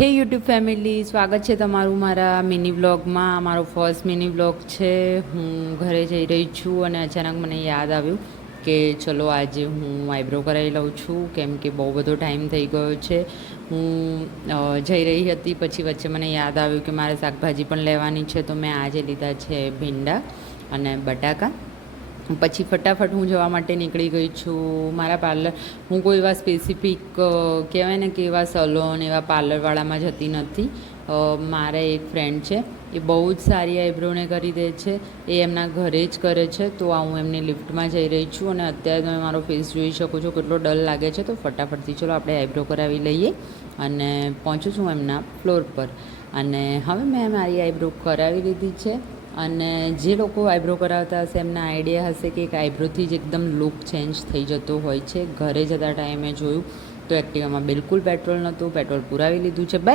હે YouTube family, સ્વાગત છે તમારું મારા મિની વ્લોગમાં. મારો ફર્સ્ટ મિની વ્લોગ છે. હું ઘરે જઈ રહી છું અને અચાનક મને યાદ આવ્યું કે ચલો આજે હું આઈબ્રો કરાવી લઉં છું, કેમ કે બહુ બધો ટાઈમ થઈ ગયો છે. હું જઈ રહી હતી, પછી વચ્ચે મને યાદ આવ્યું કે મારે શાકભાજી પણ લેવાની છે, તો મેં આજે લીધા છે ભીંડા અને બટાકા. પછી ફટાફટ હું જવા માટે નીકળી ગઈ છું મારા પાર્લર. હું કોઈ એવા સ્પેસિફિક કહેવાય ને કે એવા સલોન, એવા પાર્લરવાળામાં જતી નથી. મારા એક ફ્રેન્ડ છે, એ બહુ જ સારી આઈબ્રોને કરી દે છે. એ એમના ઘરે જ કરે છે. તો આ હું એમની લિફ્ટમાં જઈ રહી છું અને અત્યારે તમે મારો ફેસ જોઈ શકો છો, કેટલો ડલ લાગે છે. તો ફટાફટથી ચલો આપણે આઈબ્રો કરાવી લઈએ અને પહોંચું છું એમના ફ્લોર પર. અને હવે મેં મારી આઈબ્રો કરાવી લીધી છે. અને જે લોકો આઈબ્રો કરાવતા હશે એમને આઈડિયા હશે કે એક આઈબ્રોથી જ એકદમ લુક ચેન્જ થઈ જતો હોય છે. ઘરે જતા ટાઈમે જોયું તો એક્ટિવામાં બિલકુલ પેટ્રોલ નહોતું. પેટ્રોલ પુરાવી લીધું છે. બાય.